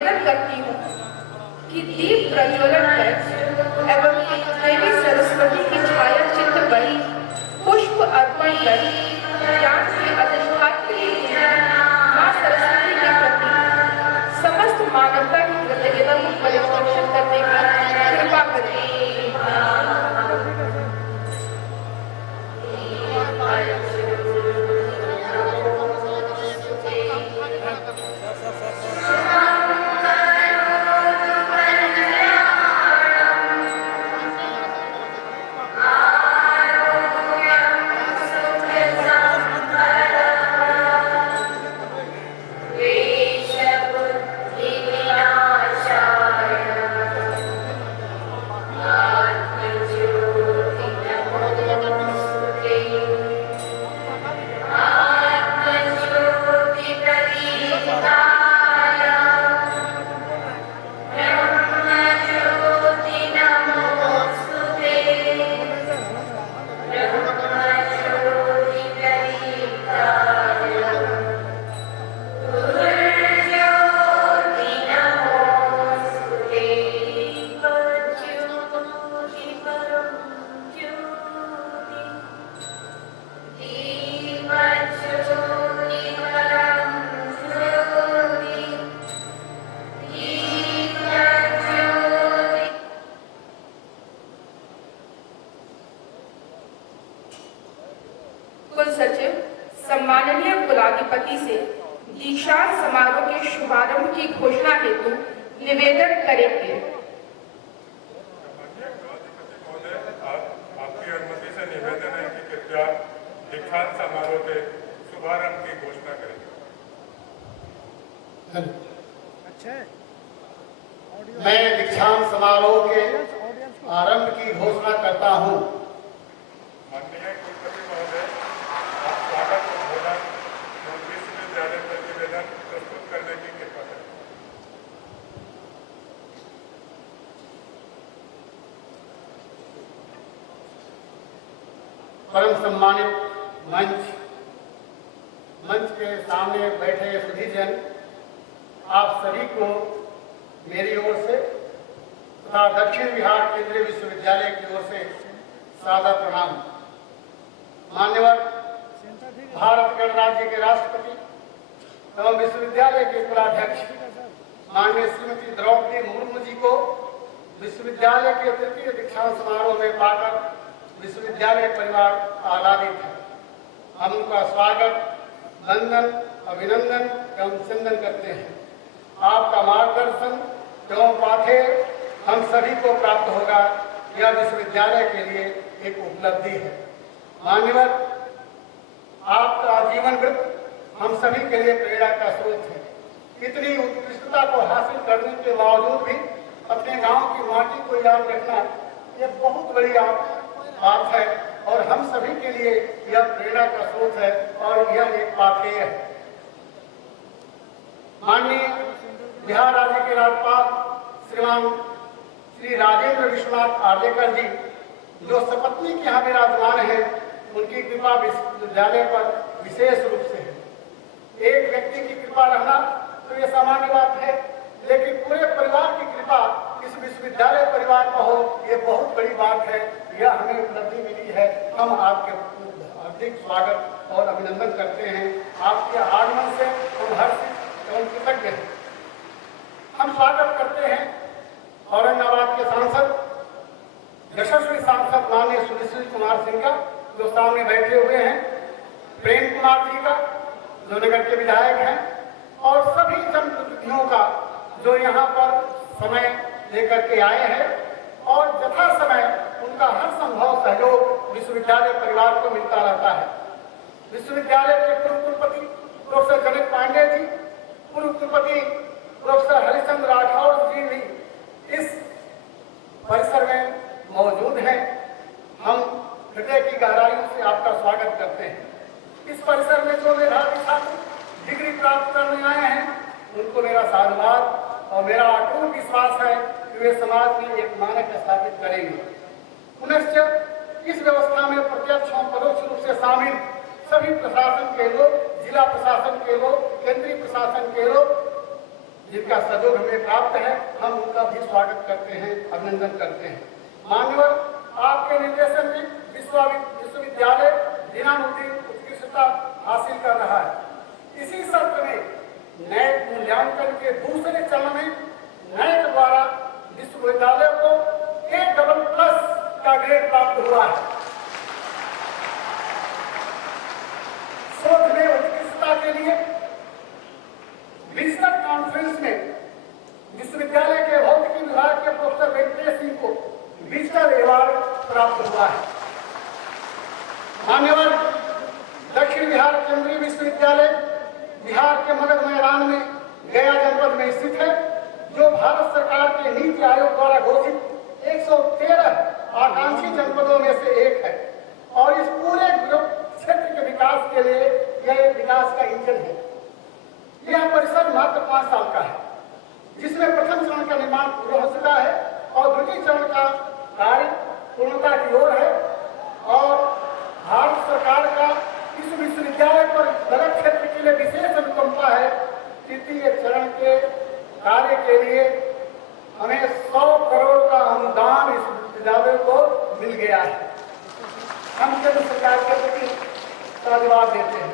निवेदन करती हूँ कि दीप प्रज्वलन कर एवं देवी सरस्वती की छाया चित्र पर पुष्प अर्पण कर ज्ञान के अधिष्ठात्री माँ सरस्वती के प्रति समस्त मानवता की कृतज्ञता को परिपोषित करने की कृपा करें। कुल सचिव सम्माननीय कुलाधिपति से दीक्षांत समारोह के शुभारंभ की घोषणा हेतु निवेदन करेंगे। आपकी अनुमति से निवेदन है कि कृपया दीक्षांत समारोह के शुभारंभ की घोषणा करें। मैं दीक्षांत समारोह के आरंभ की घोषणा करता हूँ। माननीय कुलपति महोदय, आप स्वागत उद्बोधन विश्वविद्यालय पर निवेदन प्रस्तुत करने की कृपा करें। परम सम्मानित मंच के सामने बैठे सुधीजन, आप सभी को मेरी ओर से तथा दक्षिण बिहार केंद्रीय विश्वविद्यालय की ओर से सादर प्रणाम। मान्यवर भारत गणराज्य के राष्ट्रपति एवं विश्वविद्यालय के कुलाध्यक्ष माननीय श्रीमती द्रौपदी मुर्मू जी को विश्वविद्यालय के तृतीय दीक्षांत समारोह में पाकर विश्वविद्यालय परिवार आह्लादित है। हम उनका स्वागत, वंदन, अभिनंदन एवं चंदन करते हैं। आपका मार्गदर्शन एवं पाथेय हम सभी को प्राप्त होगा, यह विश्वविद्यालय के लिए एक उपलब्धि है। मान्यवर, आपका जीवन वृत्त हम सभी के लिए प्रेरणा का स्रोत है। इतनी उत्कृष्टता को हासिल करने के बावजूद भी अपने गांव की माटी को याद रखना यह बहुत बड़ी बात है और हम सभी के लिए यह प्रेरणा का स्रोत है और यह एक पाथेय है। माननीय बिहार राज्य के राज्यपाल श्रीमान श्री राजेंद्र विश्वनाथ आर्लेकर जी, जो सपत्नी के यहाँ विराजमान है, उनकी कृपा विश्वविद्यालय पर विशेष रूप से है। एक व्यक्ति की कृपा रहना तो ये सामान्य बात है, लेकिन पूरे परिवार की कृपा इस विश्वविद्यालय परिवार पर हो, ये बहुत बड़ी बात है। यह हमें उपलब्धि मिली है। हम आपके हार्दिक स्वागत और अभिनंदन करते हैं। आपके आगमन से हम हर्षित एवं कृतज्ञ हैं। हम स्वागत करते हैं औरंगाबाद के सांसद, यशस्वी सांसद माननीय सुशील कुमार सिंह का, जो सामने बैठे हुए हैं, प्रेम कुमार जी का, जो नगर के विधायक हैं, और सभी जनप्रतिनिधियों का जो यहाँ पर समय लेकर के आए हैं और यथा समय उनका हर संभव सहयोग विश्वविद्यालय परिवार को मिलता रहता है। विश्वविद्यालय के पूर्व कुलपति प्रोफेसर गणेश पांडे जी, पूर्व कुलपति प्रोफेसर हरिश्चंद्र राठौर जी भी इस परिसर में मौजूद हैं। हम हृदय की गहराइयों से आपका स्वागत करते हैं। इस परिसर में जो मेधावी छात्र डिग्री प्राप्त करने आए हैं, उनको मेरा साधुवाद और मेरा अटूट विश्वास है कि वे समाज में एक मानक स्थापित करेंगे। पुनश्च इस व्यवस्था में प्रत्यक्ष और परोक्ष रूप से शामिल सभी प्रशासन के लोग, जिला प्रशासन के लोग, केंद्रीय प्रशासन के लोग, जिनका सहयोग हमें प्राप्त है, हम उनका भी स्वागत करते हैं, अभिनंदन करते हैं। मान्यवर, आपके निर्देशन में विश्वविद्यालय दिनानुदिन उत्कृष्टता हासिल कर रहा है। इसी सत्र में नए मूल्यांकन के दूसरे चरण में नए द्वारा विश्वविद्यालय को A++ का ग्रेड प्राप्त हुआ है। शोध में उत्कृष्टता के लिए विजिटर कॉन्फ्रेंस में विश्वविद्यालय के भौतिकी विभाग के प्रोफेसर वेंकटेश सिंह को विजिटर अवार्ड प्राप्त हुआ है। मान्यवर, दक्षिण बिहार केंद्रीय विश्वविद्यालय बिहार के मगध मैदान में गया जनपद में स्थित है, जो भारत सरकार के नीति आयोग द्वारा घोषित 113 आकांक्षी जनपदों में से एक है और इस पूरे क्षेत्र के विकास के लिए यह एक विकास का इंजन है। यह परिसर मात्र 5 साल का है, जिसमें प्रथम चरण का निर्माण पूरा हो चुका है और द्वितीय चरण का कार्य पूर्णता की ओर है और भारत सरकार का इस विश्वविद्यालय पर नगर क्षेत्र के लिए विशेष अनुकंपा है। तृतीय चरण के कार्य के लिए हमें 100 करोड़ का अनुदान इस विश्वविद्यालय को मिल गया है। हम केंद्र सरकार के प्रति साधुवाद देते हैं।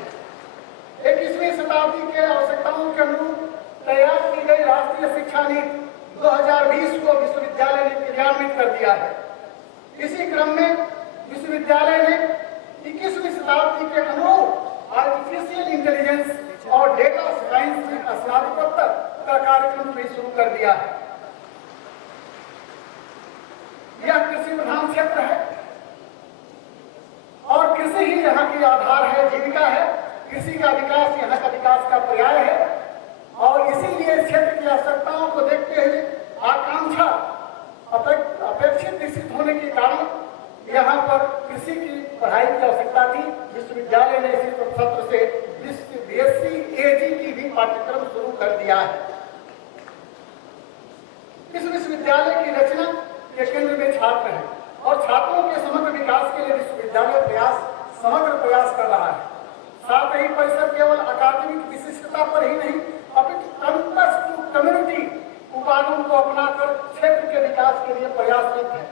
21वीं शताब्दी के आवश्यकताओं के अनुरूप तैयार की गई राष्ट्रीय शिक्षा नीति 2020 को विश्वविद्यालय ने क्रियान्वित कर दिया है। इसी क्रम में विश्वविद्यालय ने 21वीं शताब्दी के अनुरूप आर्टिफिशियल इंटेलिजेंस और डेटा साइंस में स्नातकोत्तर का कार्यक्रम भी शुरू कर दिया है। यह कृषि प्रधान क्षेत्र है और कृषि ही यहाँ की आधार है, जीविका है। कृषि का विकास यहाँ का विकास का पर्याय है और इसीलिए क्षेत्र की आवश्यकताओं को देखते हुए आकांक्षा अपेक्षित विकसित होने के कारण यहाँ पर कृषि की पढ़ाई की आवश्यकता थी। विश्वविद्यालय ने इसी सत्र से BSc AG की भी पाठ्यक्रम शुरू कर दिया है। इस विश्वविद्यालय की रचना के केंद्र में छात्र हैं और छात्रों के समग्र विकास के लिए विश्वविद्यालय समग्र प्रयास कर रहा है। साथ ही परिसर केवल अकादमिक विशिष्टता पर ही नहीं, अपितु कैंपस टू कम्युनिटी उपायों को अपनाकर क्षेत्र के विकास के लिए प्रयासरत है।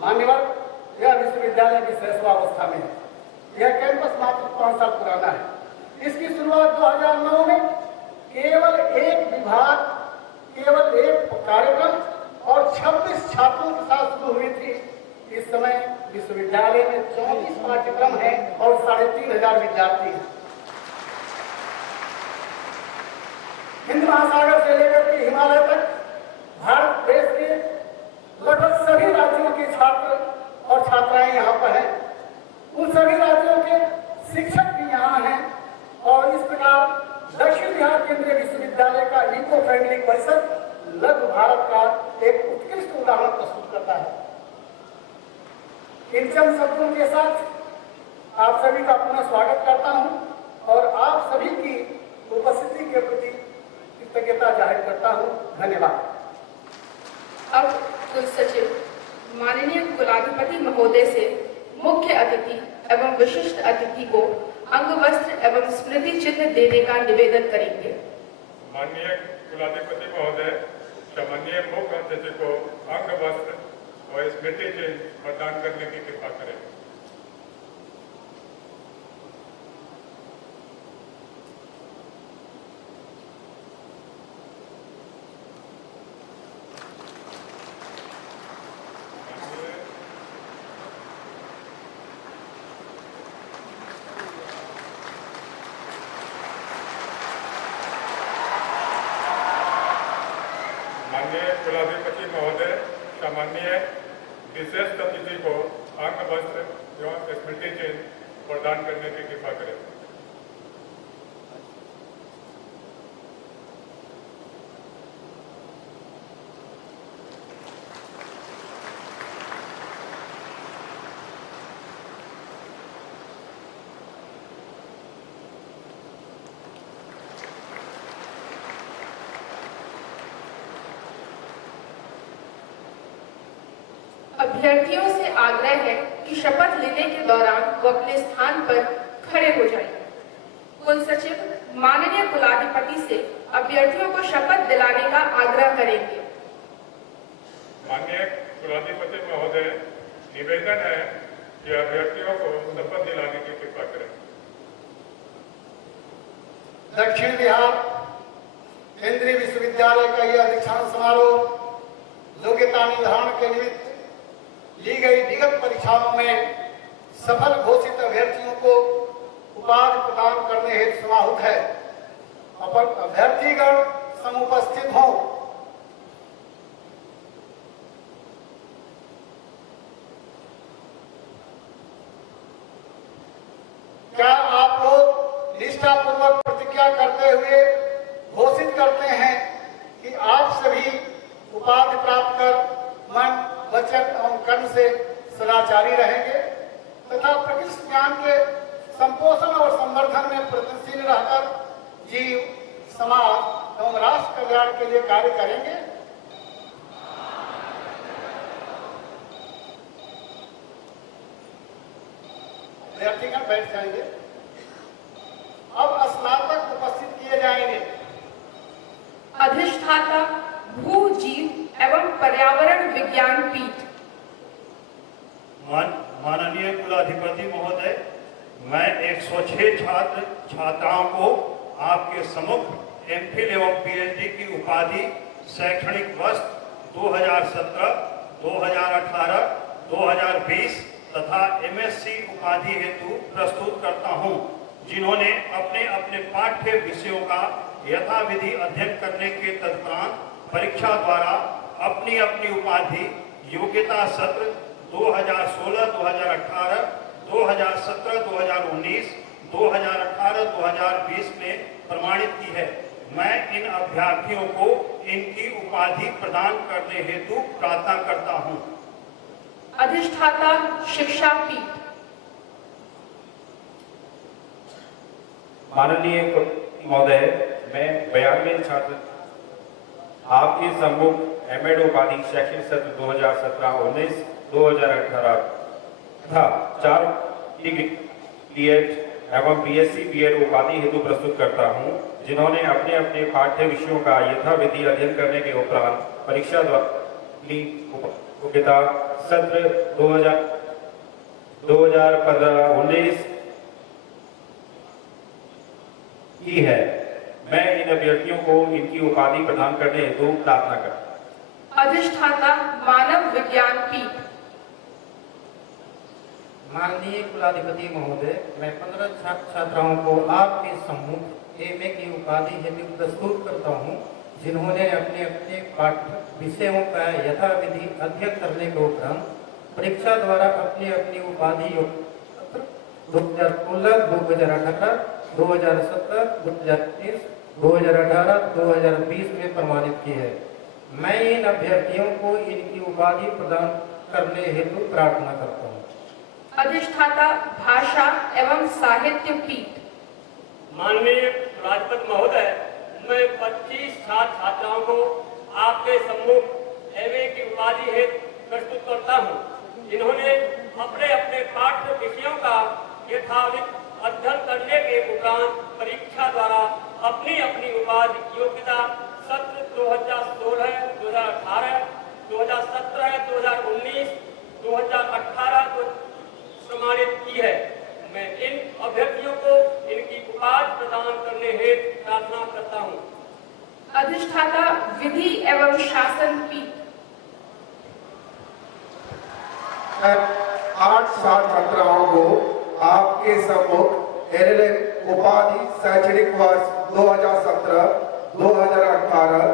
मान्यवर, यह विश्वविद्यालय की श्रेष्ठावस्था में है। यह कैंपस मात्र 5 साल पुराना है। इसकी शुरुआत 2009 में केवल एक विभाग, केवल एक कार्यक्रम और 26 छात्रों के साथ शुरू हुई थी। इस समय विश्वविद्यालय में 34 पाठ्यक्रम है और 3500 विद्यार्थी हैं। हिंद महासागर से लेकर के हिमालय तक भारत देश के लगभग सभी राज्यों के छात्र और छात्राएं यहाँ पर हैं। उन सभी राज्यों के शिक्षक भी यहाँ हैं और इस प्रकार दक्षिण बिहार केंद्रीय विश्वविद्यालय का इको फ्रेंडली परिसर लघु भारत का एक उत्कृष्ट उदाहरण प्रस्तुत करता है। इन चंद शब्दों के साथ आप सभी का पुनः स्वागत करता हूं और आप सभी की उपस्थिति के प्रति कृतज्ञता जाहिर करता हूं। धन्यवाद। अब कुलसचिव माननीय कुलाधिपति महोदय से मुख्य अतिथि एवं विशिष्ट अतिथि को अंगवस्त्र एवं स्मृति चिन्ह देने का निवेदन करेंगे। माननीय कुलाधिपति महोदय सामान्य मुख्य अतिथि को अंगवस्त्र और स्मृति चिन्ह प्रदान करने की कृपा करें। माननीय कुलाधिपति महोदय सामान्य विशेष अतिथि को अंग वस्त्र एवं स्मृति चिन्ह प्रदान करने की कृपा करें। अभ्यर्थियों से आग्रह है कि शपथ लेने के दौरान वो अपने स्थान पर खड़े हो जाएं। कुल सचिव माननीय कुलाधिपति से अभ्यर्थियों को शपथ दिलाने का आग्रह करेंगे। माननीय कुलाधिपति महोदय, निवेदन है कि अभ्यर्थियों को शपथ दिलाने की कृपा करें। दक्षिण बिहार केंद्रीय विश्वविद्यालय का यह दीक्षांत समारोह योग्यता निर्धारण के निमित्त ली गई विगत परीक्षाओं में सफल घोषित अभ्यर्थियों को उपाधि प्रदान करने हेतु समाहूत है। अभ्यर्थीगण समुपस्थित हों। क्या आप लोग निष्ठापूर्वक प्रतिज्ञा करते हुए घोषित करते हैं कि आप सभी उपाधि प्राप्त कर मन, वचन एवं कर्म से सदाचारी रहेंगे तथा प्रकृति ज्ञान के संपोषण और संवर्धन में प्रयत्नशील रहकर जीव, समाज एवं राष्ट्र कल्याण के लिए कार्य करेंगे? अभ्यर्थीगण बैठ जाएंगे। अब स्नातक उपस्थित किए जाएंगे। अधिष्ठाता भू, जीव एवं पर्यावरण विज्ञान पीठ। माननीय कुलाधिपति महोदय, मैं 106 छात्र छात्राओं को आपके सम्मुख एमफिल एवं पीएचडी की उपाधि शैक्षणिक वर्ष 2017, 2018, 2020 तथा एमएससी उपाधि हेतु प्रस्तुत करता हूं, जिन्होंने अपने अपने पाठ्य विषयों का यथाविधि अध्ययन करने के तदुपरांत परीक्षा द्वारा अपनी अपनी उपाधि योग्यता सत्र 2016-2018, 2017-2019, 2018-2020 में प्रमाणित की है। मैं इन अभ्यर्थियों को इनकी उपाधि प्रदान करने हेतु प्रार्थना करता हूं। अधिष्ठाता शिक्षा पीठ। माननीय महोदय, मैं 92 छात्र आपके सम्मुख एमएड उपाधि शैक्षणिक सत्र 2017-19, 2018 तथा 4 डिग्री बीएड एवं बीएससी बीएड उपाधि हेतु प्रस्तुत करता हूं, जिन्होंने अपने अपने पाठ्य विषयों का यथाविधि अध्ययन करने के उपरांत परीक्षा द्वारा योग्यता सत्र 2015-19 की है। मैं इन अभ्यर्थियों को इनकी उपाधि प्रदान करने हेतु प्रार्थना करता हूं। अधिष्ठाता मानव विज्ञान पीठ। माननीय कुलाधिपति महोदय, मैं 15 छात्र छात्राओं को आपके सम्मुख एमए की उपाधि हेतु प्रस्तुत करता हूं, जिन्होंने अपने अपने पाठ्य विषयों का यथाविधि अध्ययन करने के उपरांत परीक्षा द्वारा अपनी अपनी उपाधि 2016, 2018, 2017, 2019, 2018, 2020 में प्रमाणित की है। मैं इन अभ्यर्थियों को इनकी उपाधि प्रदान करने हेतु प्रार्थना करता हूँ। अधिष्ठाता भाषा एवं साहित्य पीठ। माननीय राजपति महोदय, मैं 25 छात्र छात्राओं को आपके सम्मुख एमए की उपाधि हेतु प्रस्तुत करता हूँ, जिन्होंने अपने अपने पाठ्य विषयों का यथाविधि अध्ययन करने के उपरांत परीक्षा द्वारा अपनी अपनी उपाधि योग्यता सत्र 2016, 2018, 2017, 2019, 2018 को प्रमाणित की है। मैं इन अभ्यर्थियों को इनकी उपाधि प्रदान करने हेतु प्रार्थना करता हूँ। अधिष्ठाता विधि एवं शासन पीठ। 8 छात्राओं को आपके सम्मुख एलएलएम उपाधि शैक्षणिक वर्ष 2017, 2018,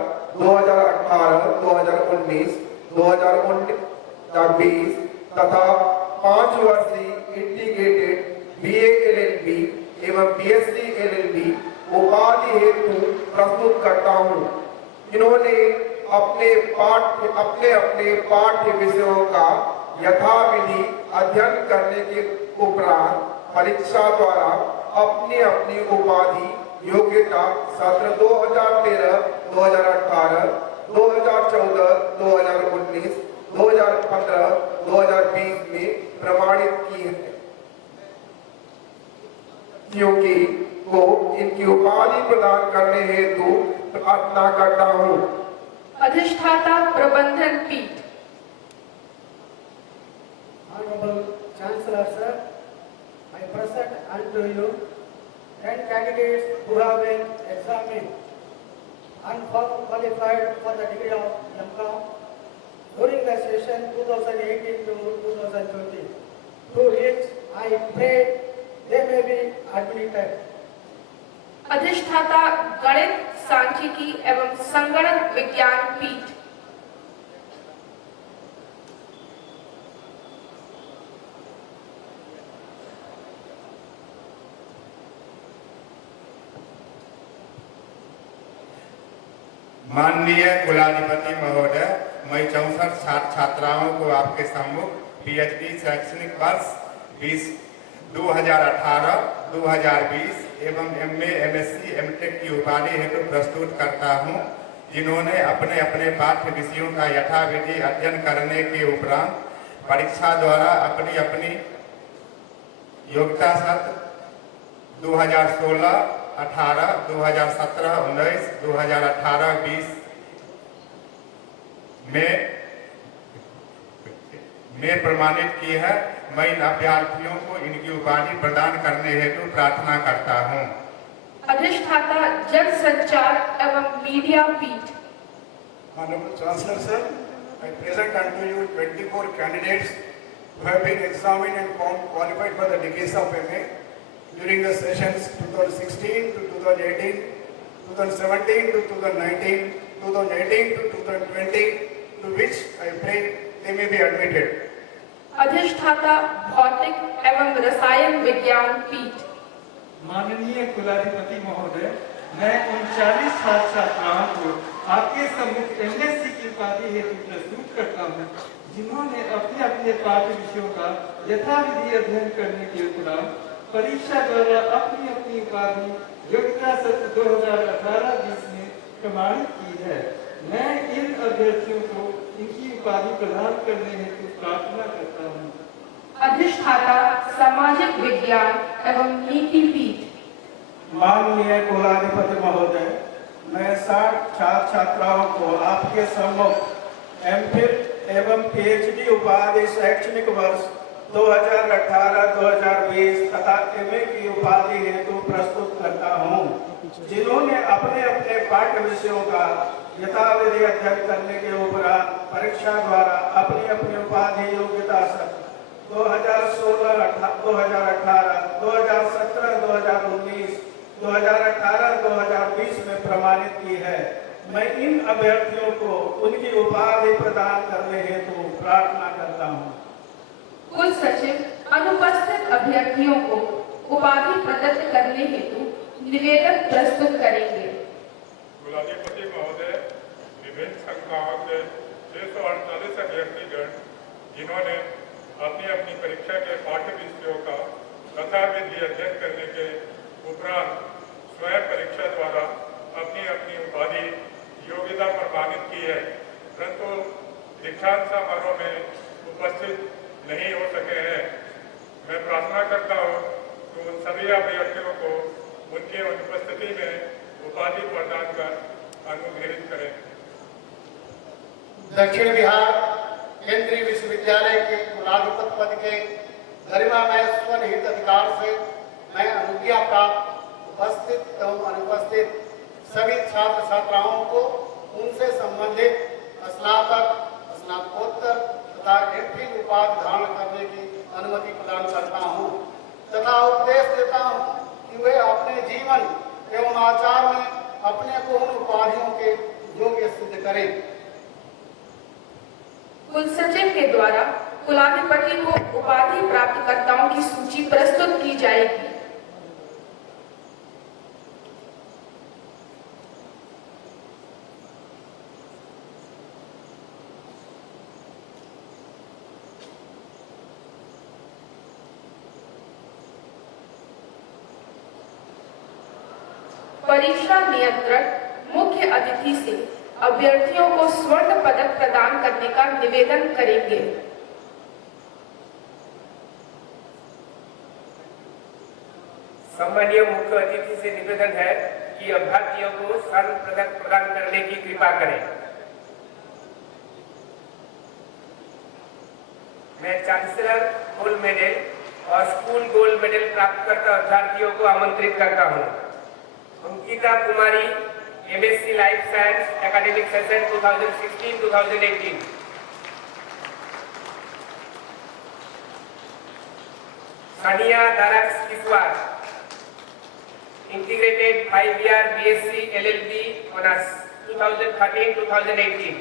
2019, 2020 तथा 5 वर्षीय इंटीग्रेटेड बीए एलएलबी एवं बीएससी एलएलबी उपाधि हेतु प्रस्तुत करता हूँ, इन्होंने अपने पाठ्य विषयों का यथाविधि अध्ययन करने के उपरांत परीक्षा द्वारा अपनी अपनी उपाधि योग्यता सत्र 2013, 2018, 2014, 2019, 2015, 2020 में प्रमाणित की है, क्योंकि को इनकी उपाधि प्रदान करने हेतु प्रार्थना करता हूँ। अधिष्ठाता प्रबंधन पीठ। Honorable Chancellor Sir, I present unto you 10 candidates who have been examined and found qualified for the degree of MCom during the session 2018 to 2020, through which I pray they may be admitted. अधिष्ठाता गणित सांख्यिकी एवं संगणक विज्ञान पीठ। माननीय कुलाधिपति महोदय, मैं 64 छात्र छात्राओं को आपके सम्मुख पीएचडी शैक्षणिक वर्ष 2018-2020 एवं एमए, एमएससी, एमटेक की उपाधि हेतु प्रस्तुत करता हूं, जिन्होंने अपने अपने पाठ्य विषयों का यथाविधि अध्ययन करने के उपरांत परीक्षा द्वारा अपनी अपनी योग्यता सत्र 2016, 18, 2017, 19, 2018, 20 में प्रमाणित की है। मैं इन अभ्यर्थियों को इनकी उपाधि प्रदान करने हेतु प्रार्थना करता हूं। अधिष्ठाता जन संचार एवं मीडिया पीठ। Honorable Chancellor Sir, I present unto you 24 candidates who have been examined and found qualified for the degrees of MA during the sessions 2016 to 2018, 2017 to 2019, 2018 to 2020, to which I pray they may be admitted. अधिष्ठाता भौतिक एवं रसायन विज्ञान पीठ। माननीय कुलाधिपति महोदय, मैं 39 छात्र छात्राओं को आपके सम्मुख एमएससी की उपाधि हेतु प्रस्तुत करता हूँ, जिन्होंने अपने अपने पाठ्य विषयों का यथाविधि अध्ययन करने के उपरांत परीक्षा द्वारा अपनी अपनी उपाधि योग्यता सत्र 2018-20 में प्रमाणित की है। मैं इन अभ्यर्थियों को इनकी उपाधि प्रदान करने हेतु प्रार्थना करता हूँ। अधिष्ठाता सामाजिक विज्ञान एवं नीति पीठ। माननीय कुलाधिपति महोदय, मैं 60 छात्र छात्राओं को आपके सम्मुख एमफिल एवं पीएचडी उपाधि शैक्षणिक वर्ष 2018-2020 तथा एमए की उपाधि हेतु प्रस्तुत करता हूं, जिन्होंने अपने अपने पाठ्य विषयों का यथाविधि अध्ययन करने के उपरांत परीक्षा द्वारा अपनी अपनी उपाधि योग्यता सत्र 2016, 2018, 2017, 2019, 2018, 2020 में प्रमाणित की है। मैं इन अभ्यर्थियों को उनकी उपाधि प्रदान करने हेतु प्रार्थना करता हूं। कुल सचिव अनुपस्थित अभ्यर्थियों को उपाधि प्रदत्त करने हेतु निवेदन प्रस्तुत करेंगे। कुलाधिपति महोदय, विभिन्न संकायों के 648 अभ्यर्थीगण जिन्होंने अपनी अपनी परीक्षा के पाठ्य विषयों का यथाविधि अध्ययन करने के उपरांत स्वयं परीक्षा द्वारा अपनी अपनी उपाधि योग्यता प्रमाणित की है, परंतु दीक्षांत समारोह में उपस्थित नहीं हो सके हैं। मैं प्रार्थना करता हूं कि उन सभी अभ्यर्थियों को उनकी अनुपस्थिति में उपाधि प्रदान कर अनुग्रहित करें। दक्षिण बिहार केंद्रीय विश्वविद्यालय के कुलाधिपति पद के गरिमामय स्वनिहित अधिकार से मैं अनुज्ञा प्राप्त उपस्थित एवं अनुपस्थित सभी छात्र छात्राओं को उनसे संबंधित स्नातक, स्नातकोत्तर तथा एमफिल उपाधि धारण करने की अनुमति प्रदान करता हूँ तथा उपदेश देता हूँ कि वे अपने जीवन एवं आचार में अपने को उन उपाधियों के योग्य सिद्ध करें। कुल सचिव के द्वारा कुलाधिपति को उपाधि प्राप्तकर्ताओं की सूची प्रस्तुत की जाएगी। परीक्षा नियंत्रक मुख्य अतिथि से अभ्यर्थियों को स्वर्ण पदक प्रदान करने का निवेदन करेंगे। सम्मानीय मुख्य अतिथि से निवेदन है कि कि अभ्यर्थियों को स्वर्ण पदक प्रदान करने की कृपा करें। मैं चांसलर गोल्ड मेडल और स्कूल गोल्ड मेडल प्राप्तकर्ता अभ्यर्थियों को आमंत्रित करता हूं। Ankita Kumari, MSc life science, academic session 2016-2018। Saniya Daraks Kiswar, integrated 5 year BSc LLB Honors 2013-2018।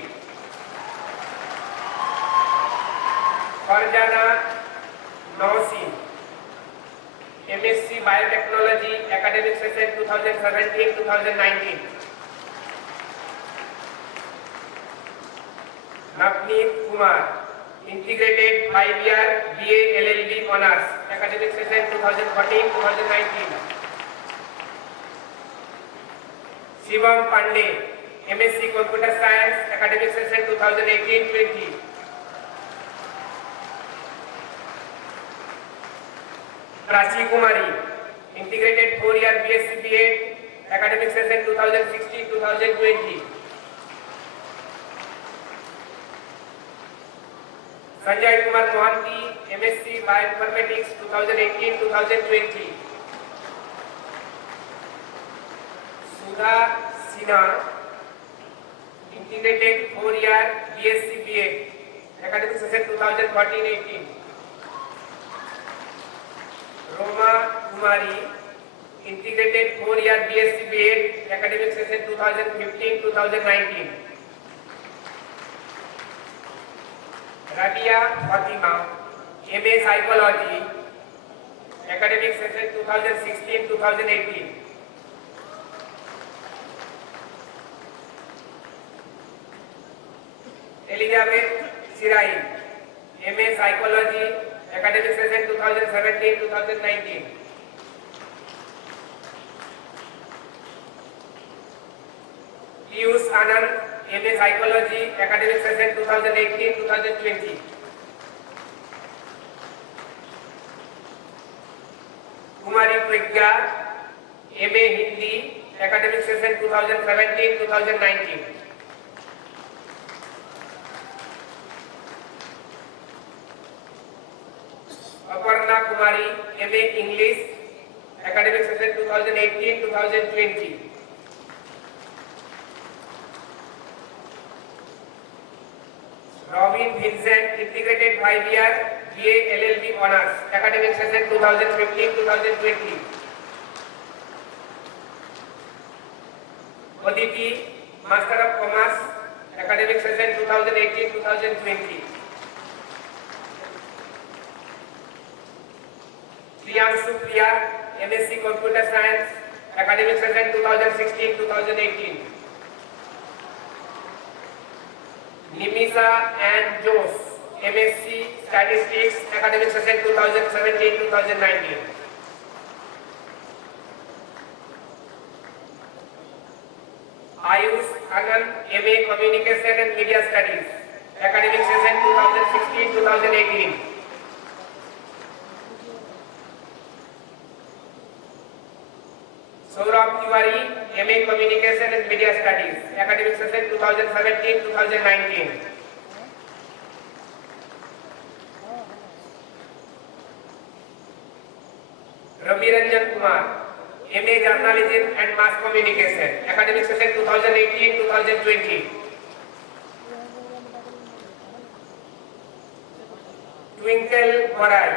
Farzana Nausi, MSc Biotechnology, Academic Session 2017-2019। Navneet Kumar, Integrated 5 year BA LLB Honors, Academic Session 2014-2019। Shivam Pandey, MSc Computer Science, Academic Session 2018-20। Prachi Kumari, Integrated 4 year BSc B.Ed, Academic Session 2016-2020। Sanjay Kumar Mohanty, MSc Bioinformatics 2018-2020। Sudha Sinha, Integrated 4 year BSc B.Ed, Academic Session 2014-18। Roma Kumari, Integrated 4 year BSc B.Ed, Academic Session 2015-2019। Rabia Fatima, MA Psychology, Academic Session 2016-2018। Elizabeth Sirai, MA Psychology, Academic Session 2017-2019। Piyush Anand, MA Psychology, Academic Session 2018-2020। Kumari Pragya, MA Hindi, Academic Session 2017-2019। Aparna Kumari, MA English, Academic Session 2018-2020। Robin Vincent, Integrated 5 year BA LLB Honors, Academic Session 2015-2020। Oditi, Master of Commerce, Academic Session 2018-2020। Priyanshu Priya, MSc Computer Science, Academic Session 2016-2018। Nimisha and Jose, MSc Statistics, Academic Session 2017-2019। Ayush Anand, MA Communication and Media Studies, Academic Session 2016-2018। Saurabh Tiwari, MA Communication and Media Studies, Academic Session 2017-2019। Ravi Ranjan Kumar, MA Journalism and Mass Communication, Academic Session 2018-2020। Twinkle Barai,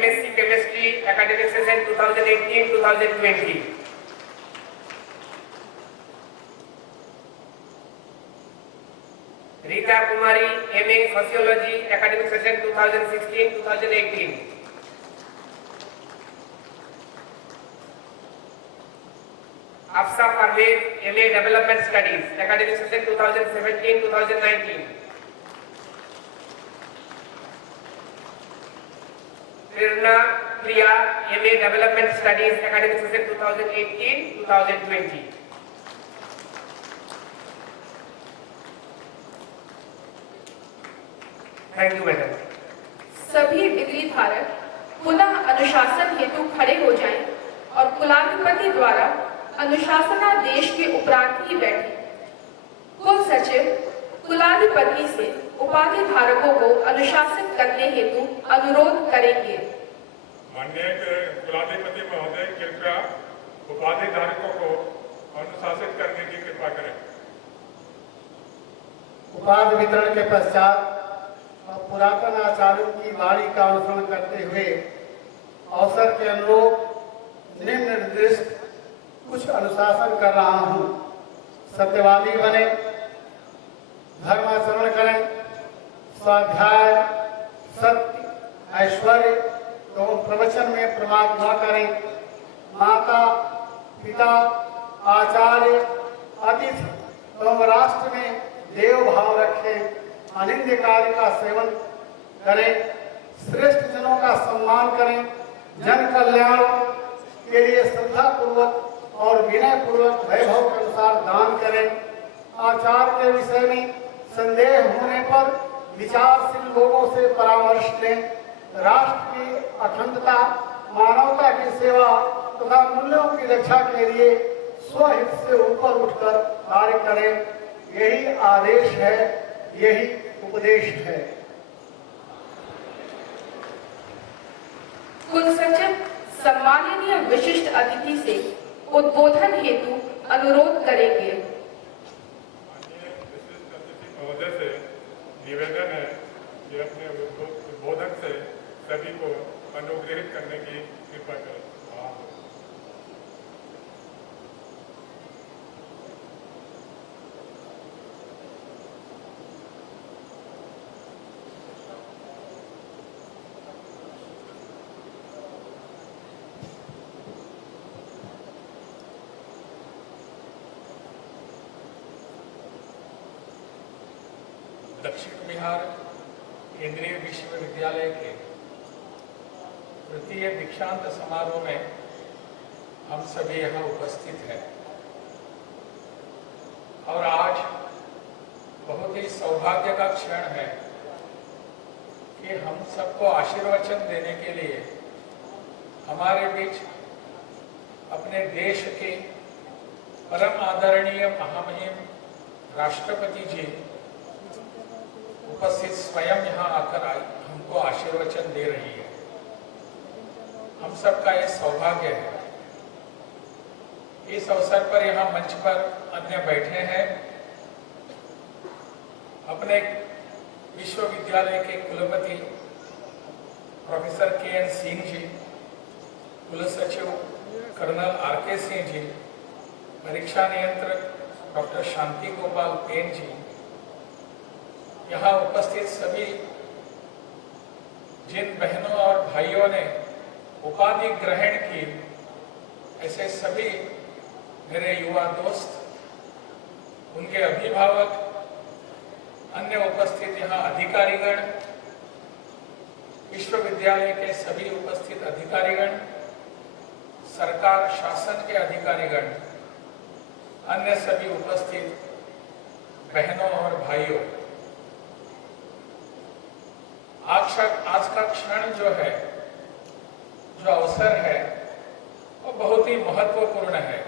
MSc Chemistry, Academic Session 2018-2020। Rita Kumari, MA Sociology, Academic Session 2016-2018। Afsa Parvez, MA Development Studies, Academic Session 2017-2019। Prerna Priya, MA Development Studies, Academic Session 2018-2020। Thank you madam. सभी degree धारक पुनः अनुशासन हेतु खड़े हो जाएं और कुलाधिपति द्वारा अनुशासनादेश के उपरांत ही बैठे। कुल सचिव कुलाधिपति से उपाधि धारकों को अनुशासित करने हेतु अनुरोध करेंगे। माननीय कुलाधिपति महोदय, कृपया उपाधि धारकों को अनुशासित करने की कृपा करें। उपाधि वितरण के पश्चात पुरातन आचार्यों की वाणी का अनुसरण करते हुए अवसर के अनुरूप निम्न निर्दिष्ट कुछ अनुशासन कर रहा हूँ। सत्यवादी बने, धर्माचरण करें, स्वाध्याय, सत्य, ऐश्वर्य एवं प्रवचन में प्रमाद न करें, माता पिता, आचार्य, अतिथि एवं राष्ट्र में देव भाव रखें, अनिंद्य कार्य का सेवन करें, श्रेष्ठ जनों का सम्मान करें, जन कल्याण के लिए श्रद्धा पूर्वक और विनय पूर्वक वैभव के अनुसार दान करें, आचार के विषय में संदेह होने पर विचारशील लोगों से परामर्श लें, राष्ट्र की अखंडता, मानवता की सेवा तथा मूल्यों की रक्षा के लिए स्वहित से ऊपर उठकर कार्य करें। यही आदेश है, यही उपदेश है। कुल सचिव सम्माननीय विशिष्ट अतिथि से उद्बोधन हेतु अनुरोध करेंगे। महोदय से निवेदन है कि अपने उद्बोधन से सभी को अनुग्रहित करने की कृपा करें। दक्षिण बिहार केंद्रीय विश्वविद्यालय के तृतीय दीक्षांत समारोह में हम सभी यहाँ उपस्थित हैं और आज बहुत ही सौभाग्य का क्षण है कि हम सबको आशीर्वचन देने के लिए हमारे बीच अपने देश के परम आदरणीय महामहिम राष्ट्रपति जी उपस्थित स्वयं यहाँ आकर हमको आशीर्वचन दे रही है। हम सबका ये सौभाग्य है। इस अवसर पर यहाँ मंच पर अन्य बैठे हैं, अपने विश्वविद्यालय के कुलपति प्रोफेसर के.एन. सिंह जी, कुल सचिव कर्नल आर.के. सिंह जी, परीक्षा नियंत्रक डॉक्टर शांति गोपाल पेन जी, यहाँ उपस्थित सभी जिन बहनों और भाइयों ने उपाधि ग्रहण की, ऐसे सभी मेरे युवा दोस्त, उनके अभिभावक, अन्य उपस्थित यहाँ अधिकारीगण, विश्वविद्यालय के सभी उपस्थित अधिकारीगण, सरकार शासन के अधिकारीगण, अन्य सभी उपस्थित बहनों और भाइयों, आज का क्षण जो है, जो अवसर है, वो बहुत ही महत्वपूर्ण है।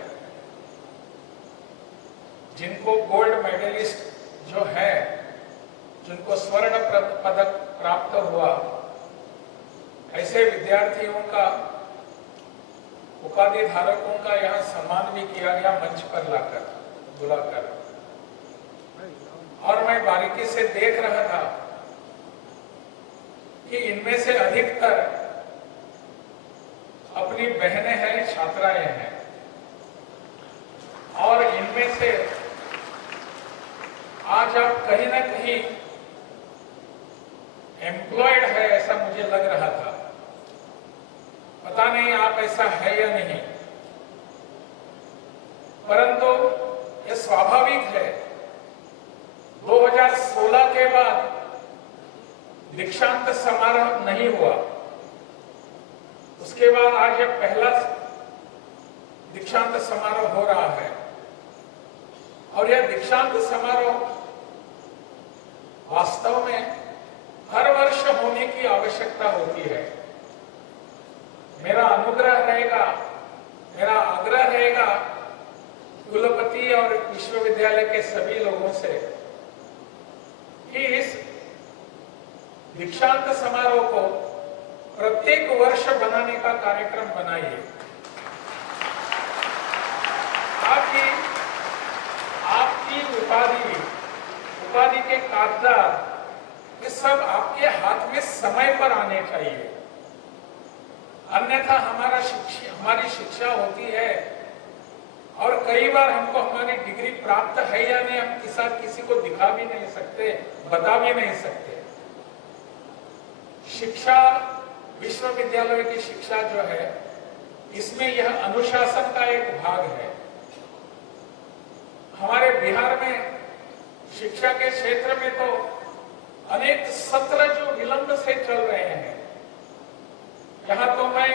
जिनको गोल्ड मेडलिस्ट जो है, जिनको स्वर्ण पदक प्राप्त हुआ, ऐसे विद्यार्थियों का, उपाधि धारकों का यहाँ सम्मान भी किया गया मंच पर लाकर, बुलाकर। और मैं बारीकी से देख रहा था कि इनमें से अधिकतर अपनी बहनें हैं, छात्राएं हैं, और इनमें से आज आप कहीं ना कहीं एम्प्लॉयड है, ऐसा मुझे लग रहा था। पता नहीं आप ऐसा है या नहीं, परंतु ये स्वाभाविक है। 2016 के बाद दीक्षांत समारोह नहीं हुआ, उसके बाद आज यह पहला दीक्षांत समारोह हो रहा है। और यह दीक्षांत समारोह वास्तव में हर वर्ष होने की आवश्यकता होती है। मेरा अनुग्रह रहेगा, मेरा आग्रह रहेगा विश्वविद्यालय के सभी लोगों से कि इस दीक्षांत समारोह को प्रत्येक वर्ष बनाने का कार्यक्रम बनाइए, ताकि आपकी उपाधि के कागजात ये सब आपके हाथ में समय पर आने चाहिए। अन्यथा हमारी शिक्षा होती है और कई बार हमको हमारी डिग्री प्राप्त है या नहीं हम किसी को दिखा भी नहीं सकते, बता भी नहीं सकते। शिक्षा, विश्वविद्यालय की शिक्षा जो है, इसमें यह अनुशासन का एक भाग है। हमारे बिहार में शिक्षा के क्षेत्र में तो अनेक सत्र जो विलंब से चल रहे हैं। यहाँ तो मैं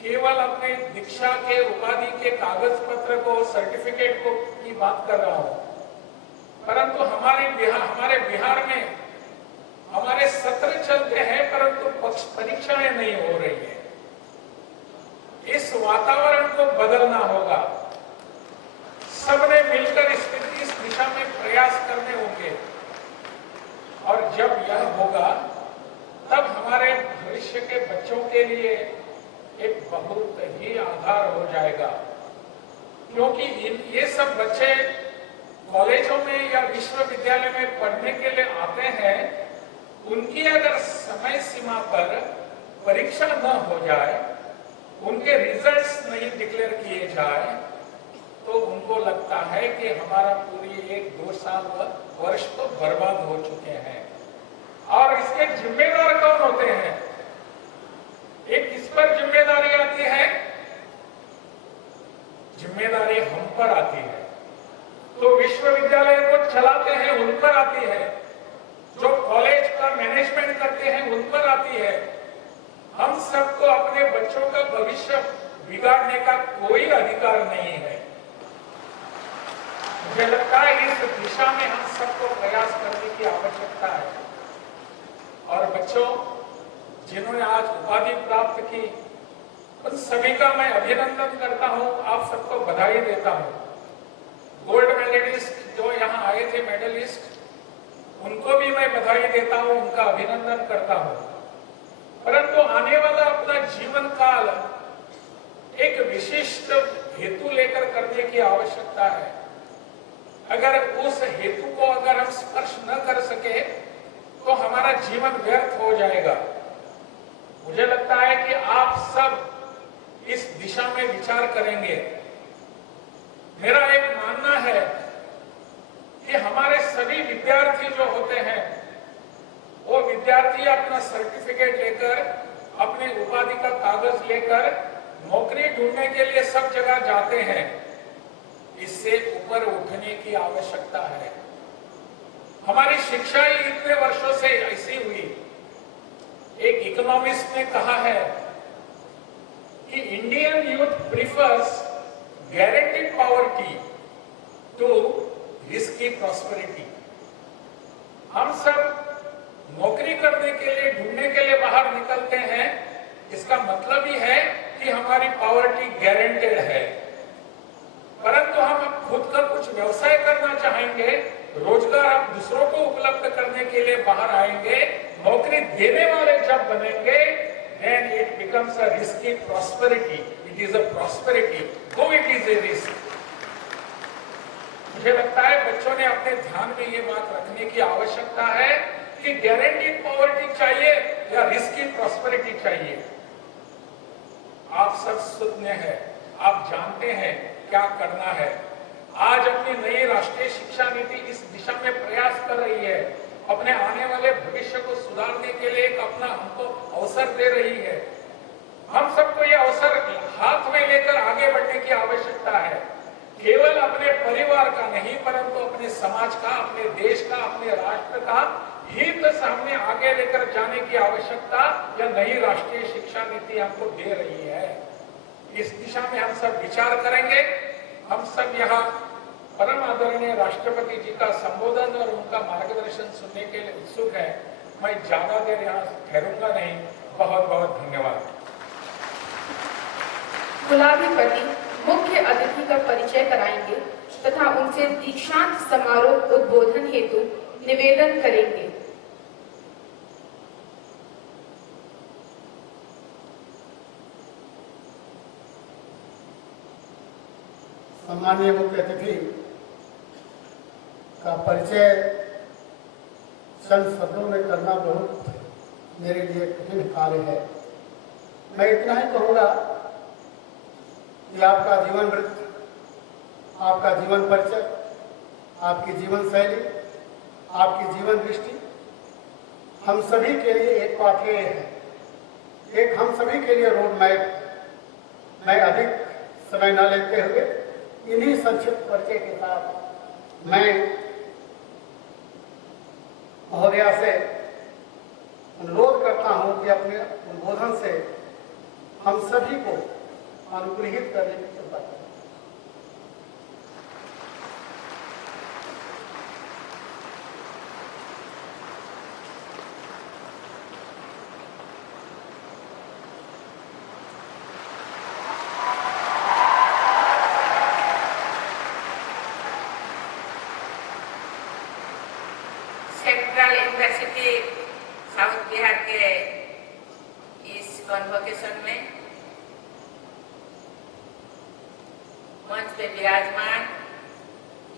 केवल अपने दीक्षा के उपाधि के कागज पत्र को, सर्टिफिकेट को की बात कर रहा हूं, परंतु हमारे बिहार में हमारे सत्र चलते हैं परंतु परीक्षाएं नहीं हो रही है। इस वातावरण को बदलना होगा। सबने मिलकर इस दिशा में प्रयास करने होंगे और जब यह होगा तब हमारे भविष्य के बच्चों के लिए एक बहुत ही आधार हो जाएगा। क्योंकि ये सब बच्चे कॉलेजों में या विश्वविद्यालय में पढ़ने के लिए आते हैं, उनकी अगर समय सीमा पर परीक्षा न हो जाए, उनके रिजल्ट्स नहीं डिक्लेयर किए जाए, तो उनको लगता है कि हमारा पूरी 1-2 साल वर्ष तो बर्बाद हो चुके हैं। और इसके जिम्मेदार कौन होते हैं? एक किस पर जिम्मेदारी आती है? जिम्मेदारी हम पर आती है। तो विश्वविद्यालय को चलाते हैं उन पर आती है, जो कॉलेज का मैनेजमेंट करते हैं उन पर आती है। हम सबको अपने बच्चों का भविष्य बिगाड़ने का कोई अधिकार नहीं है। मुझे लगता है इस दिशा में हम सबको प्रयास करने की आवश्यकता है। और बच्चों, जिन्होंने आज उपाधि प्राप्त की, उन सभी का मैं अभिनंदन करता हूं, आप सबको बधाई देता हूं। गोल्ड मेडलिस्ट जो यहाँ आए थे, मेडलिस्ट, उनको भी मैं बधाई देता हूं, उनका अभिनंदन करता हूं। परंतु आने वाला अपना जीवन काल एक विशिष्ट हेतु लेकर करने की आवश्यकता है। अगर उस हेतु को अगर हम स्पर्श न कर सके तो हमारा जीवन व्यर्थ हो जाएगा। मुझे लगता है कि आप सब इस दिशा में विचार करेंगे। मेरा एक मानना है कि हमारे सभी विद्यार्थी जो होते हैं, वो विद्यार्थी अपना सर्टिफिकेट लेकर, अपनी उपाधि का कागज लेकर नौकरी ढूंढने के लिए सब जगह जाते हैं। इससे ऊपर उठने की आवश्यकता है। हमारी शिक्षा ही इतने वर्षों से ऐसी हुई। एक इकोनॉमिस्ट ने कहा है कि Indian youth prefers guaranteed poverty to risky prosperity. हम सब नौकरी करने के लिए, ढूंढने के लिए बाहर निकलते हैं, इसका मतलब ही है कि हमारी पॉवर्टी गारंटेड है। परंतु हम खुद का कुछ व्यवसाय करना चाहेंगे, रोजगार हम दूसरों को उपलब्ध करने के लिए बाहर आएंगे, नौकरी देने वाले जब बनेंगे, then it becomes a risky prosperity. It is a prosperity, though it is a risk. मुझे लगता है बच्चों ने अपने ध्यान में ये बात रखने की आवश्यकता है कि गारंटीड पॉवर्टी चाहिए या रिस्की प्रॉस्पेरिटी चाहिए। आप सब सुज्ञ हैं, आप जानते हैं क्या करना है। आज अपनी नई राष्ट्रीय शिक्षा नीति इस दिशा में प्रयास कर रही है। अपने आने वाले भविष्य को सुधारने के लिए एक अपना हमको अवसर दे रही है। हम सबको यह अवसर हाथ में लेकर आगे बढ़ने की आवश्यकता है। केवल अपने परिवार का नहीं, परंतु अपने समाज का, अपने देश का, अपने राष्ट्र का हित सामने आगे लेकर जाने की आवश्यकता यह नई राष्ट्रीय शिक्षा नीति हमको दे रही है। इस दिशा में हम सब विचार करेंगे। हम सब यहाँ परम आदरणीय राष्ट्रपति जी का संबोधन और उनका मार्गदर्शन सुनने के लिए उत्सुक है। मैं ज्यादा देर यहाँ ठहरूंगा नहीं। बहुत बहुत धन्यवाद। कुलाधिपति मुख्य अतिथि का परिचय कराएंगे। तथा उनसे दीक्षांत समारोह उद्बोधन हेतु निवेदन करेंगे। सम्माननीय मुख्य अतिथि का परिचय चंद शब्दों में करना बहुत मेरे लिए कठिन कार्य है। मैं इतना ही कहूँगा कि आपका जीवन वृत्त, आपका जीवन परिचय, आपकी जीवन शैली, आपकी जीवन दृष्टि हम सभी के लिए एक पाथेय है, एक हम सभी के लिए रोड मैप। मैं अधिक समय न लेते हुए इन्हीं संक्षिप्त परिचय के साथ मैं महोदया से अनुरोध करता हूं कि अपने उद्बोधन से हम सभी को अनुग्रहित करने की कृपा करें। सेंट्रल यूनिवर्सिटी साउथ बिहार के इस कॉन्वोकेशन में मंच पे विराजमान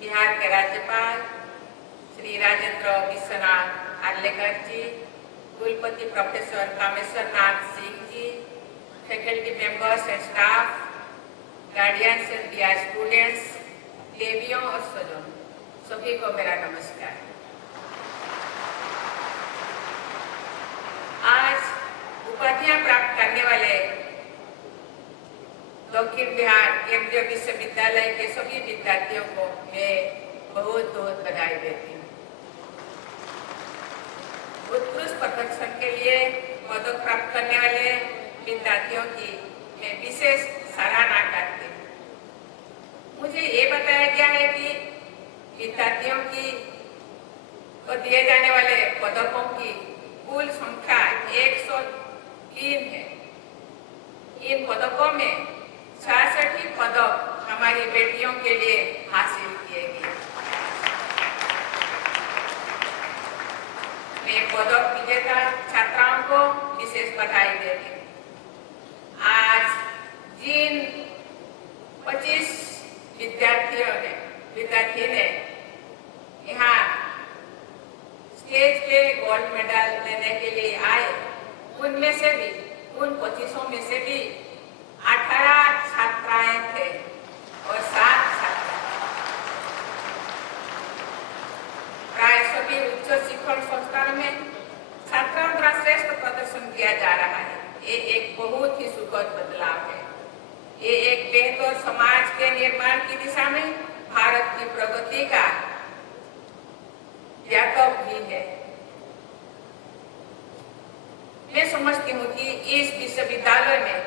बिहार के राज्यपाल श्री राजेंद्र विश्वनाथ आर्लेकर जी, कुलपति professor Kameshwar Nath Singh ji, faculty members and staff, guardians and dear students, देवियों और स्वजनों, सभी को मेरा नमस्कार। आज उपाधियां प्राप्त करने वाले दक्षिण बिहार केंद्रीय विश्वविद्यालय के सभी विद्यार्थियों को मैं बहुत बहुत बधाई देती हूँ। उत्कृष्ट प्रदर्शन के लिए पदक प्राप्त करने वाले विद्यार्थियों की मैं विशेष सराहना करती हूँ। मुझे ये बताया गया है कि विद्यार्थियों को दिए जाने वाले पदकों की कुल संख्या 103 है। इन पदकों में 66 पदक हमारी बेटियों के लिए हासिल किए गए। मैं पदक विजेता छात्राओं को विशेष बधाई देती हूँ। आज जिन 25 विद्यार्थी ने यहाँ स्टेज पे गोल्ड मेडल लेने के लिए आए, उनमें से भी उन 25 में से भी 18 छात्राएं थे और 7 छात्र। प्राय सभी उच्च शिक्षण संस्थानों में छात्रों द्वारा श्रेष्ठ प्रदर्शन किया जा रहा है। ये एक बहुत ही सुखद बदलाव है। ये एक बेहतर समाज के निर्माण की दिशा में भारत की प्रगति का व्यापक भी है। मैं समझती हूँ कि इस विश्वविद्यालय में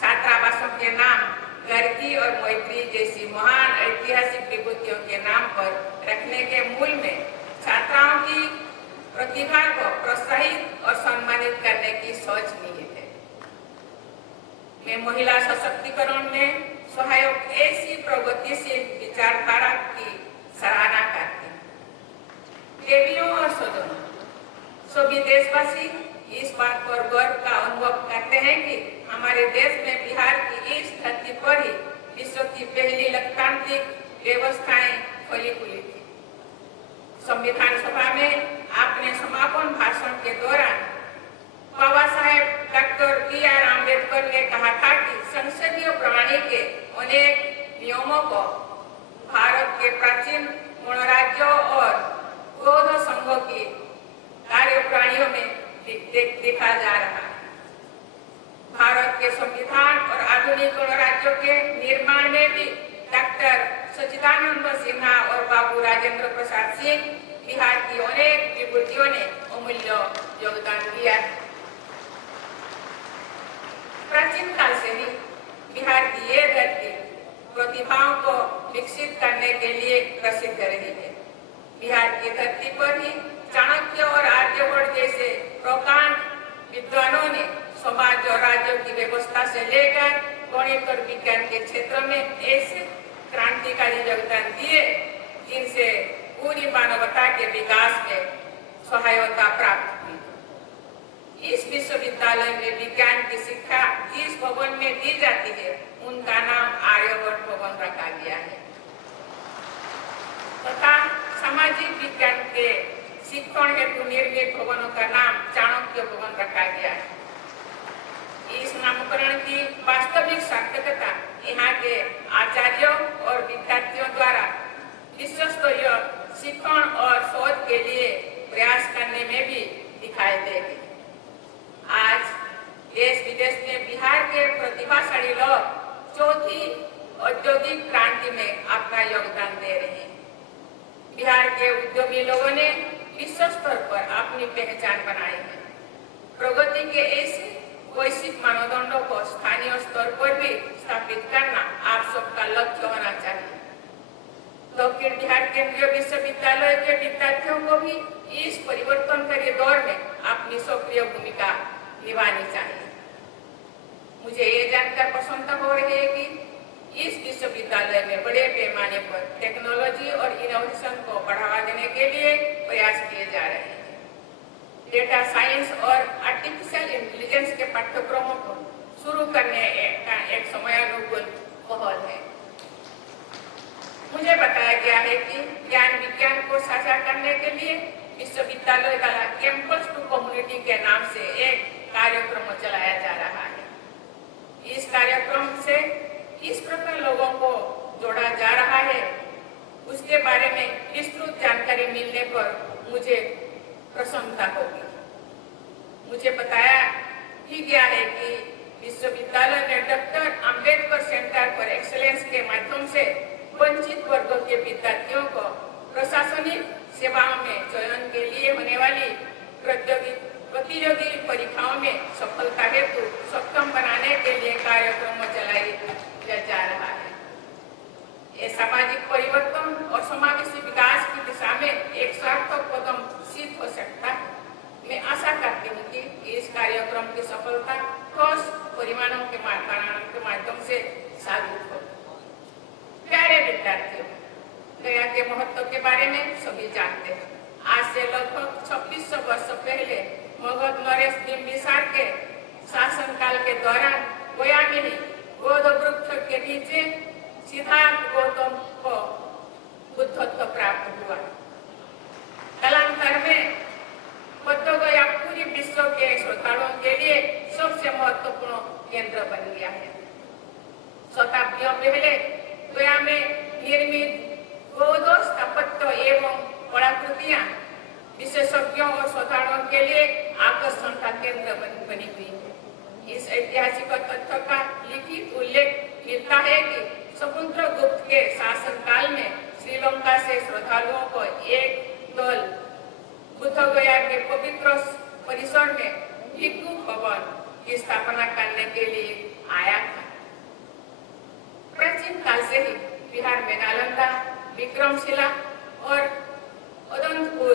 छात्रावासों के नाम गर्गी और मैत्री जैसी महान ऐतिहासिक विभूतियों के नाम पर रखने के मूल में छात्राओं की प्रतिभा को प्रोत्साहित और सम्मानित करने की सोच निहित है। मैं महिला सशक्तिकरण में सहायक ऐसी प्रगतिशील विचारधारा की सराहना करती हूँ। देवियों और स्वजनों, सभी देशवासी इस बात पर गर्व का अनुभव करते हैं कि हमारे देश में बिहार की इस धरती पर ही विश्व की पहली लोकतांत्रिक व्यवस्थाएं फली फूली थी। संविधान सभा में अपने समापन भाषण के दौरान बाबा साहेब डॉक्टर B.R. आम्बेडकर ने कहा था कि संसदीय प्रणाली के अनेक नियमों को भारत के प्राचीन गणराज्यों और बौद्ध संघों की कार्यप्रणालियों में देखा जा रहा है। भारत के संविधान और आधुनिक गणराज्यों के निर्माण में भी डॉक्टर सच्चिदानंद सिन्हा और बाबू राजेंद्र प्रसाद सिंह बिहार की अनेक विभूतियों ने अमूल्य योगदान दिया। प्राचीन काल से ही बिहार की ये धरती प्रतिभाओं को विकसित करने के लिए प्रसिद्ध रही है। बिहार की धरती पर ही चाणक्य और आर्यभट्ट जैसे प्रकांड विद्वानों ने समाज और राज्यों की व्यवस्था से लेकर गणित और विज्ञान के क्षेत्र में ऐसे क्रांतिकारी योगदान दिए, जिनसे पूरी मानवता के विकास में सहायता प्राप्त हुई। इस विश्वविद्यालय में विज्ञान की शिक्षा जिस भवन में दी जाती है, उनका नाम आर्यभट्ट भवन रखा गया है तथा सामाजिक विज्ञान के शिक्षण हेतु निर्मित भवनों का नाम चाणक्य भवन रखा गया है। इस नामकरण की वास्तविक सार्थकता यहाँ के आचार्यों और विद्यार्थियों द्वारा विश्व स्तरीय शिक्षण और शोध के लिए प्रयास करने में भी दिखाई देगी। आज देश विदेश में बिहार के प्रतिभाशाली लोग चौथी औद्योगिक क्रांति में अपना योगदान दे रहे हैं। बिहार के उद्यमी लोगों ने विश्व स्तर पर अपनी पहचान बनाई है। प्रगति के ऐसे वैश्विक मानदंडों को स्थानीय स्तर पर भी स्थापित करना आप सबका लक्ष्य होना चाहिए। दक्षिण बिहार केंद्रीय विश्वविद्यालय के विद्यार्थियों को भी इस परिवर्तनकारी दौर में अपनी सक्रिय भूमिका निभानी चाहिए। मुझे ये जानकर प्रसन्नता हो रही है कि इस विश्वविद्यालय में बड़े पैमाने पर टेक्नोलॉजी और इनोवेशन को बढ़ावा देने के लिए प्रयास किए जा रहे हैं। डेटा साइंस और आर्टिफिशियल इंटेलिजेंस के पाठ्यक्रमों को शुरू करने का एक समयानुकूल पहल है। मुझे बताया गया है कि ज्ञान विज्ञान को साझा करने के लिए विश्वविद्यालय द्वारा कैंपस टू कम्युनिटी के नाम से एक कार्यक्रम चलाया जा रहा है। इस कार्यक्रम से किस प्रकार लोगों को जोड़ा जा रहा है, उसके बारे में विस्तृत जानकारी मिलने पर मुझे प्रसन्नता होगी। मुझे बताया भी गया है कि विश्वविद्यालय ने doctor Ambedkar centre for excellence के माध्यम से वंचित वर्गों के विद्यार्थियों को प्रशासनिक सेवाओं में चयन के लिए होने वाली प्रतियोगी परीक्षाओं में सफलता हेतु सक्षम बनाने के लिए कार्यक्रम चलाया जा रहा है। ये सामाजिक परिवर्तन और समावेशी विकास की दिशा में एक सार्थक कदम सिद्ध हो सकता है। मैं आशा करती हूँ कि इस कार्यक्रम की सफलता ठोस परिमाणों के माध्यम से साबित हो। प्यारे विद्यार्थियों, गया के महत्व के बारे में सभी जानते हैं। आज से लगभग 2600 वर्ष पहले मगध नरेश बिंबिसार के शासनकाल के दौरान गया में ही बोध वृक्ष के नीचे सिद्धार्थ गौतम को बुद्धत्व प्राप्त हुआ। कालांतर में बुद्ध गया पूरी विश्व के श्रद्धालुओं के लिए सबसे महत्वपूर्ण केंद्र बन गया है। शताब्दियों पहले गया में निर्मित बौद्ध स्थापत्य एवं कलाकृतियां विशेषज्ञों और श्रद्धालुओं के लिए आकर्षण का केंद्र बनी हुई है। इस ऐतिहासिक तथ्य का लिखित उल्लेख मिलता है कि समुद्रगुप्त के शासनकाल में श्रीलंका से श्रद्धालुओं को एक दल बुद्ध गया के पवित्र परिसर में भिक्षु भवन की स्थापना करने के लिए आया था। प्राचीन काल से ही बिहार में नालंदा, विक्रमशिला और अदंतपुर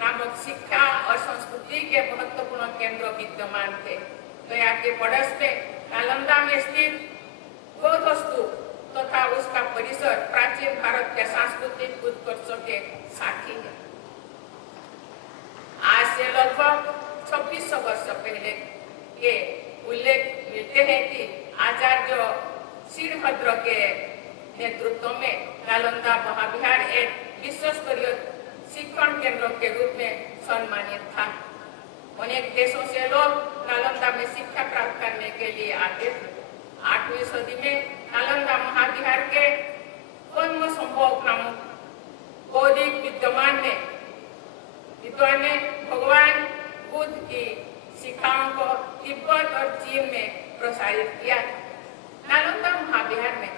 नामक शिक्षा और संस्कृति के महत्वपूर्ण केंद्र विद्यमान थे। गया के पड़ोस में नालंदा में स्थित बौद्ध स्तूप तथा उसका परिसर प्राचीन भारत के सांस्कृतिक उत्कर्ष के साक्षी है। आज से लगभग 2600 वर्ष पहले के उल्लेख मिलते हैं कि आचार्य शीलभद्र के नेतृत्व में नालंदा महाविहार एक विश्व स्तरीय शिक्षण केंद्र के रूप में सम्मानित था। अनेक देशों से लोग नालंदा में शिक्षा प्राप्त करने के लिए आते थे। 8वीं सदी में नालंदा महाविहार के संभव नामक बौद्धिक विद्वान ने भगवान बुद्ध की शिक्षाओं को तिब्बत और चीन में प्रसारित किया। नालंदा महाविहार में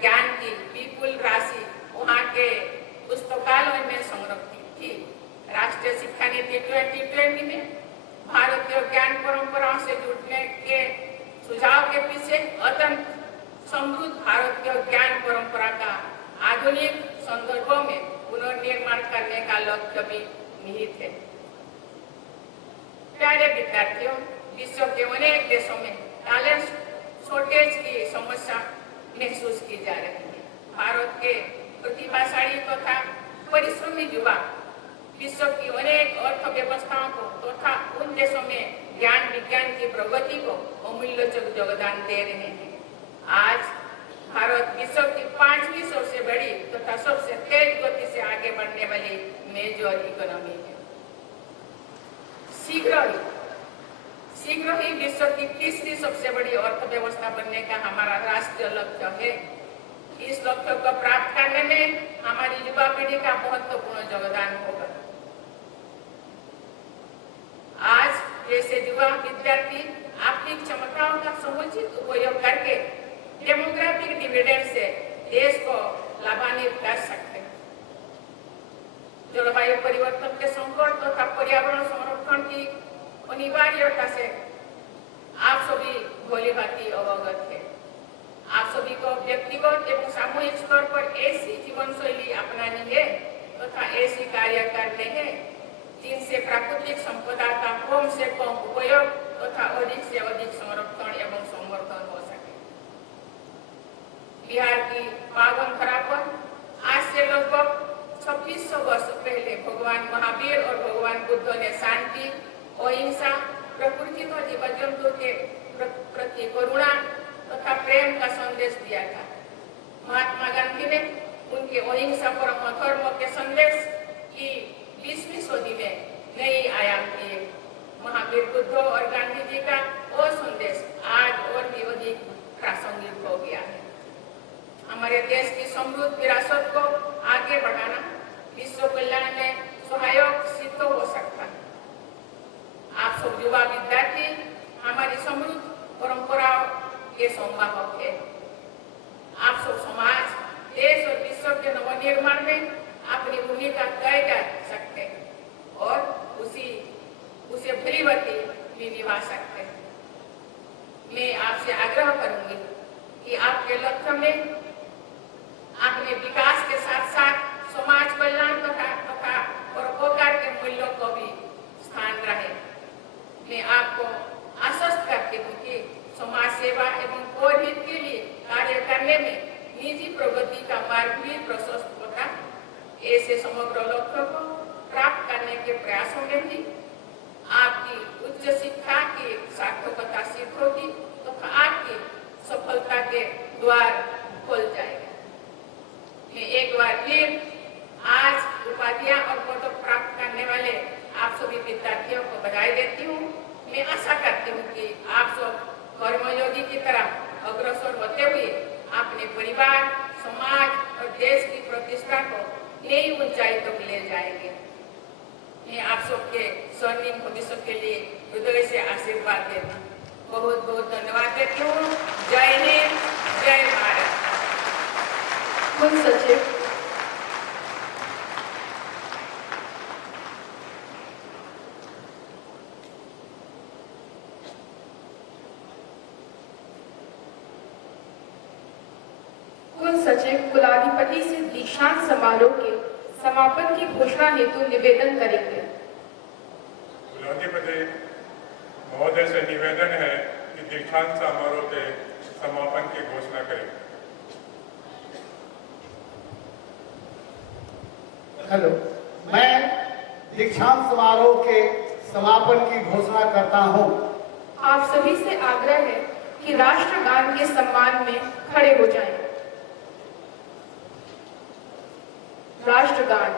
ज्ञान की विपुल राशि वहाँ के पुस्तकालय में संरक्षित थी। राष्ट्रीय शिक्षा नीति 2020 में भारतीय ज्ञान परंपराओं से जुड़ने के सुझाव के पीछे अत्यंत समृद्ध भारतीय ज्ञान परंपरा का आधुनिक संदर्भों में पुनर्निर्माण करने का लक्ष्य भी निहित है। प्यारे विद्यार्थियों, विश्व के अनेक देशों में टैलेंट शॉर्टेज की समस्या महसूस की जा रही है। भारत के प्रतिभाशाली तथा परिश्रमी युवा विश्व की अनेक अर्थव्यवस्थाओं को तथा उन देशों में ज्ञान विज्ञान की प्रगति को अमूल्य योगदान दे रहे हैं। आज भारत विश्व की 5वीं सबसे बड़ी तथा सबसे तेज गति से आगे बढ़ने वाली मेजर इकोनॉमी है। शीघ्र ही विश्व की 3री सबसे बड़ी अर्थव्यवस्था बनने का हमारा राष्ट्रीय लक्ष्य है। इस लक्ष्य को प्राप्त करने में हमारी युवा पीढ़ी का महत्वपूर्ण योगदान होगा। आज जैसे युवा विद्यार्थी अपनी क्षमताओं का समुचित उपयोग करके डेमोग्राफिक डिविडेंड से देश को लाभान्वित कर सकते हैं। जलवायु परिवर्तन के संकट तथा पर्यावरण संरक्षण की अनिवार्यता से आप सभी भली भांति अवगत है। आप सभी को व्यक्तिगत एवं सामूहिक स्तर पर ऐसी जीवन शैली अपनानी है तथा ऐसी कार्य करने हैं जिनसे प्राकृतिक संपदा का कम से कम उपयोग तथा अधिक से अधिक संरक्षण एवं संवर्धन हो सके। बिहार की पावन धरा पर आज से लगभग 2600 वर्ष पहले भगवान महावीर और भगवान बुद्ध ने शांति, अहिंसा, प्रकृति और जीव जंतु के प्रति करुणा तथा प्रेम का संदेश दिया था। महात्मा गांधी ने उनके अहिंसा परम धर्म के संदेश की 20वीं सदी में नई आयाम दिए। महावीर बुद्ध और गांधी जी का वो संदेश आज और भी अधिक प्रासंगिक हो गया है। हमारे देश की समृद्ध विरासत को आगे बढ़ाना विश्व कल्याण में सहायक सिद्ध हो सकता है। आप सब युवा विद्यार्थी हमारी समृद्ध परंपराओं के संवाहक है। आप सब समाज, देश और विश्व के नवनिर्माण में अपनी भूमिका तय कर सकते हैं और उसे भलीभांति भी निभा सकते हैं। मैं आपसे आग्रह करूंगी कि आपके लक्ष्य में अपने विकास के साथ साथ समाज कल्याण तथा परोपकार के मूल्यों को भी स्थान रहे। मैं आपको आश्वस्त करती हूँ कि समाज सेवा एवं पौरहित के लिए कार्य करने में निजी प्रगति का मार्ग भी प्रशस्त होता। ऐसे समग्र लक्ष्य को प्राप्त करने के प्रयासों में भी आपकी उच्च शिक्षा की सार्थकता सिद्ध होगी तथा आपकी सफलता के द्वार खुल जाएगा। मैं एक बार फिर आज उपाधियां और पदक प्राप्त करने वाले आप सभी विद्यार्थियों को बधाई देती हूँ। मैं आशा करती हूँ कि आप सब कर्मयोगी की तरह अग्रसर होते हुए अपने परिवार, समाज और देश की प्रतिष्ठा को नई ऊंचाई तक ले जाएंगे। मैं आप सबके स्वर्णिम भविष्य के लिए हृदय से आशीर्वाद देती हूँ। बहुत बहुत धन्यवाद देती हूँ। जय हिंद, जय भारत। कुल सचिव कुलाधिपति से दीक्षांत समारोह के समापन की घोषणा हेतु निवेदन करेंगे। कुलाधिपति महोदय से निवेदन है कि दीक्षांत समारोह के समापन की घोषणा करें। हेलो, मैं दीक्षांत समारोह के समापन की घोषणा करता हूँ। आप सभी से आग्रह है कि राष्ट्रगान के सम्मान में खड़े हो जाएं। राष्ट्रगान।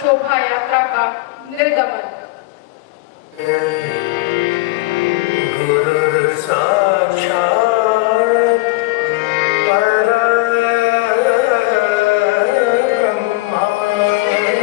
शोभा यात्रा का निर्गमन।